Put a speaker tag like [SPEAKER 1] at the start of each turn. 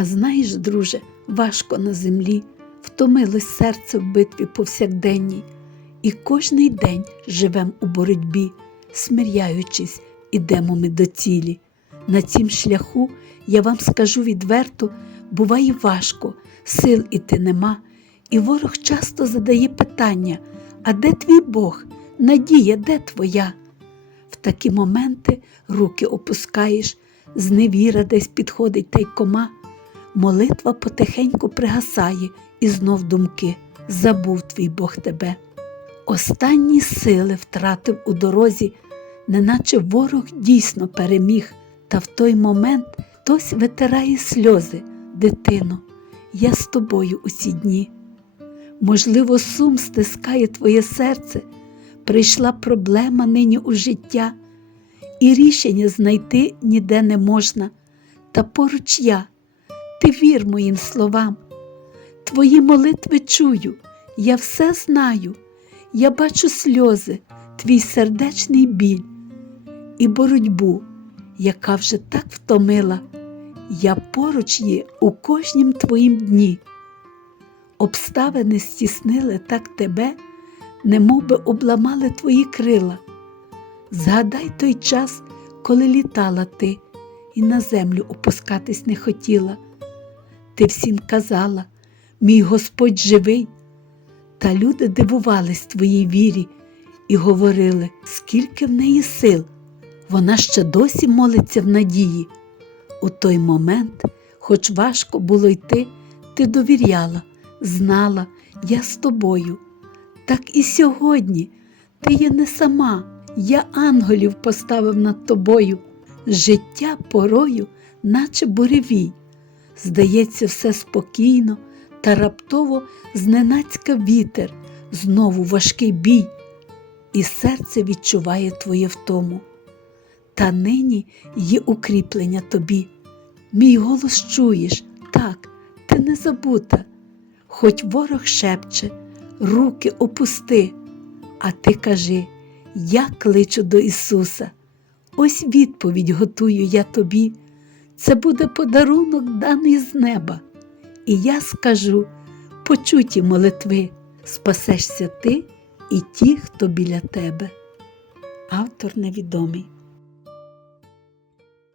[SPEAKER 1] А знаєш, друже, важко на землі, втомилось серце в битві повсякденній, і кожний день живем у боротьбі, смиряючись, ідемо ми до цілі. На цім шляху я вам скажу відверто, буває важко, сил іти нема, і ворог часто задає питання: а де твій Бог? Надія, де твоя? В такі моменти руки опускаєш, зневіра десь підходить та й кома. Молитва потихеньку пригасає, і знов думки. Забув твій Бог тебе. Останні сили втратив у дорозі, неначе ворог дійсно переміг, та в той момент хтось витирає сльози, дитино, я з тобою у ці дні. Можливо, сум стискає твоє серце, прийшла проблема нині у життя, і рішення знайти ніде не можна, та поруч я, ти вір моїм словам. Твої молитви чую, я все знаю, я бачу сльози, твій сердечний біль і боротьбу, яка вже так втомила, я поруч є у кожнім твоїм дні. Обставини стіснили так тебе, немов би обламали твої крила. Згадай той час, коли літала ти і на землю опускатись не хотіла. Ти всім казала, мій Господь живий, та люди дивувались твоїй вірі і говорили, скільки в неї сил, вона ще досі молиться в надії. У той момент, хоч важко було йти, ти довіряла, знала, я з тобою. Так і сьогодні ти є не сама, я ангелів поставив над тобою. Життя порою, наче буревій. Здається, все спокійно, та раптово зненацька вітер, знову важкий бій, і серце відчуває твоє втому. Та нині є укріплення тобі. Мій голос чуєш, так, ти не забута, хоч ворог шепче, руки опусти, а ти кажи, я кличу до Ісуса. Ось відповідь готую я тобі. Це буде подарунок даний з неба. І я скажу почуті молитви, спасешся ти і ті, хто біля тебе. Автор невідомий.